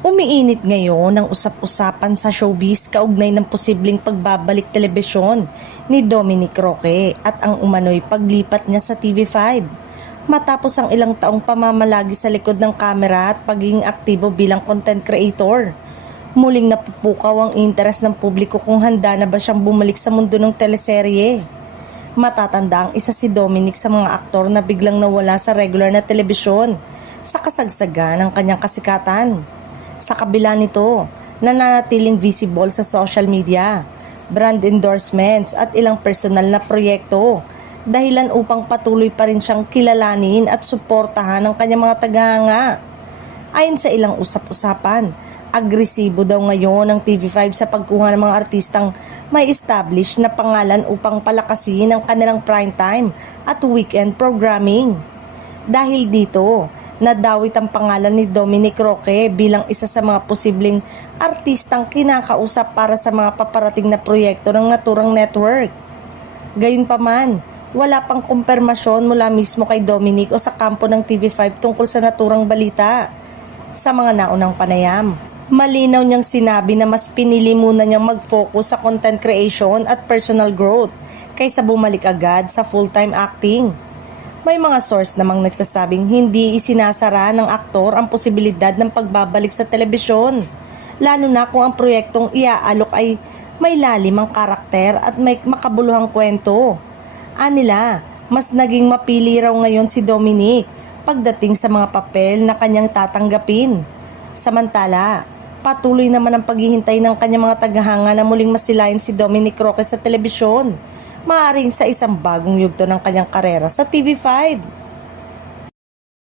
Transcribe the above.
Umiinit ngayon ang usap-usapan sa showbiz kaugnay ng posibleng pagbabalik telebisyon ni Dominic Roque at ang umano'y paglipat niya sa TV5. Matapos ang ilang taong pamamalagi sa likod ng kamera at pagiging aktibo bilang content creator, muling napupukaw ang interes ng publiko kung handa na ba siyang bumalik sa mundo ng teleserye. Matatanda ang isa si Dominic sa mga aktor na biglang nawala sa regular na telebisyon sa kasagsagan ng kanyang kasikatan. Sa kabila nito, nananatiling visible sa social media, brand endorsements at ilang personal na proyekto, dahilan upang patuloy pa rin siyang kilalanin at suportahan ng kanyang mga tagahanga. Ayon sa ilang usap-usapan, agresibo daw ngayon ang TV5 sa pagkuha ng mga artistang may established na pangalan upang palakasin ang kanilang primetime at weekend programming. Dahil dito, nadawit ang pangalan ni Dominic Roque bilang isa sa mga posibleng artistang kinakausap para sa mga paparating na proyekto ng naturang network. Gayunpaman, wala pang kumpirmasyon mula mismo kay Dominic o sa kampo ng TV5 tungkol sa naturang balita. Sa mga naunang panayam, malinaw niyang sinabi na mas pinili muna niyang mag-focus sa content creation at personal growth kaysa bumalik agad sa full-time acting. May mga source namang nagsasabing hindi isinasara ng aktor ang posibilidad ng pagbabalik sa telebisyon, lalo na kung ang proyektong iaalok ay may lalim ang karakter at may makabuluhang kwento. Anila, mas naging mapili raw ngayon si Dominic pagdating sa mga papel na kanyang tatanggapin. Samantala, patuloy naman ang paghihintay ng kanyang mga tagahanga na muling masilayan si Dominic Roque sa telebisyon, maaaring sa isang bagong yugto ng kanyang karera sa TV5.